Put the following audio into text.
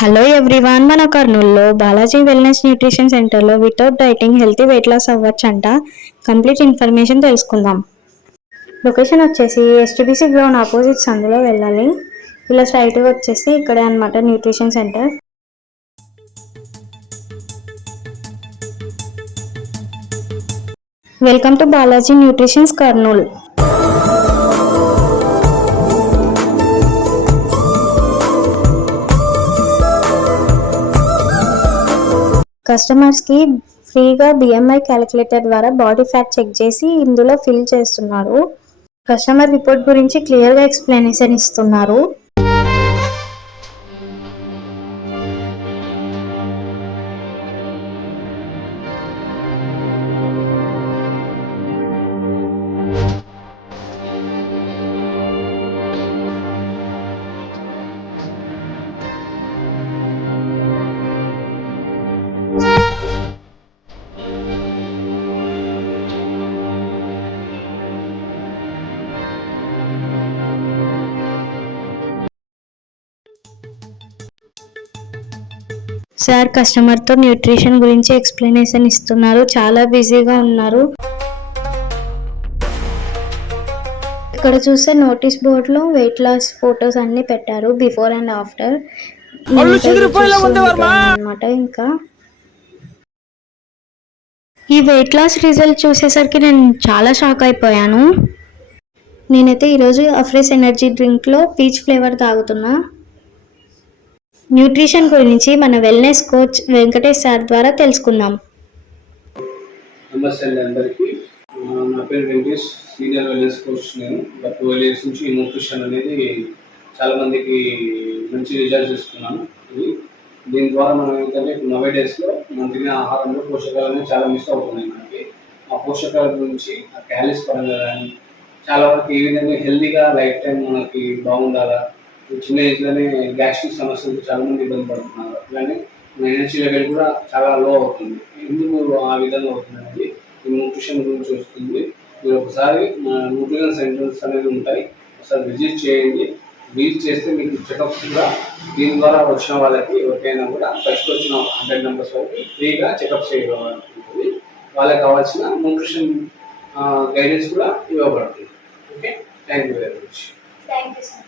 Hello everyone, మన కర్నూలులో Balaji wellness nutrition సెంటర్లో without dieting healthy weight loss అవ్వచ్చంట. కంప్లీట్ ఇన్ఫర్మేషన్ తెలుసుకుందాం. లొకేషన్ వచ్చేసి ఎస్టీబీసీ గ్రౌండ్ ఆపోజిట్ సందులో వెళ్ళాలి. ఇలా స్ట్రైట్గా వచ్చేసి ఇక్కడే అనమాట nutrition centre. Welcome to Balaji nutritions Kurnool. కస్టమర్స్కి ఫ్రీగా BMI క్యాలిక్యులేటర్ ద్వారా బాడీ ఫ్యాట్ చెక్ చేసి ఇందులో ఫిల్ చేస్తున్నారు. కస్టమర్ రిపోర్ట్ గురించి క్లియర్గా ఎక్స్ప్లెనేషన్ ఇస్తున్నారు. సార్ కస్టమర్తో న్యూట్రిషన్ గురించి ఎక్స్ప్లెనేషన్ ఇస్తున్నారు. చాలా బిజీగా ఉన్నారు. ఇక్కడ చూస్తే నోటీస్ బోర్డులో వెయిట్ లాస్ ఫొటోస్ అన్ని పెట్టారు, బిఫోర్ అండ్ ఆఫ్టర్ అన్నమాట. ఇంకా ఈ వెయిట్ లాస్ రిజల్ట్ చూసేసరికి నేను చాలా షాక్ అయిపోయాను. నేనైతే ఈరోజు అఫ్రెష్ ఎనర్జీ డ్రింక్లో పీచ్ ఫ్లేవర్ తాగుతున్నా. న్యూట్రిషన్ గురించి మన వెల్నెస్ కోచ్ వెంకటేష్ సార్ ద్వారా తెలుసుకుందాం. నమస్తే అండి అందరికీ. నా పేరు వెంకటేష్, సీనియర్ వెల్నెస్ కోచ్. నేను గత 12 years నుంచి ఈ న్యూట్రిషన్ అనేది చాలా మందికి మంచి రిజల్ట్స్ ఇస్తున్నాను. దీని ద్వారా మనం ఏంటంటే ఇప్పుడు నవే డేస్లో మనం తినే ఆహారంలో పోషకాలు అనేవి చాలా మిస్ అవుతున్నాయి. మనకి ఆ పోషకాల గురించి ఆ క్యాలరీస్ పరంగా కానీ చాలా వరకు ఏ విధంగా హెల్తీగా లైఫ్ టైం మనకి బాగుండాలా, చిన్న ఏజ్లోనే గ్యాస్ట్రిక్ సమస్యలతో చాలా మంది ఇబ్బంది పడుతున్నారు. అలానే మన ఎనర్జీ లెవెల్ కూడా చాలా లో అవుతుంది. ఎందుకు ఆ విధంగా అవుతుంది అనేది ఈ న్యూట్రిషన్ గురించి వస్తుంది. మీరు ఒకసారి మన న్యూట్రిషన్ సెంటర్స్ అనేవి ఉంటాయి, ఒకసారి విజిట్ చేయండి. విజిట్ చేస్తే మీకు చెకప్స్ కూడా దీని ద్వారా వచ్చిన వాళ్ళకి ఎవరికైనా కూడా ఫస్ట్ వచ్చిన 100 members వరకు ఫ్రీగా చెకప్ చేయగలుగుతుంది. వాళ్ళకి కావాల్సిన న్యూట్రిషన్ గైడెన్స్ కూడా ఇవ్వబడుతుంది. Okay, thank you very much. Thank you sir.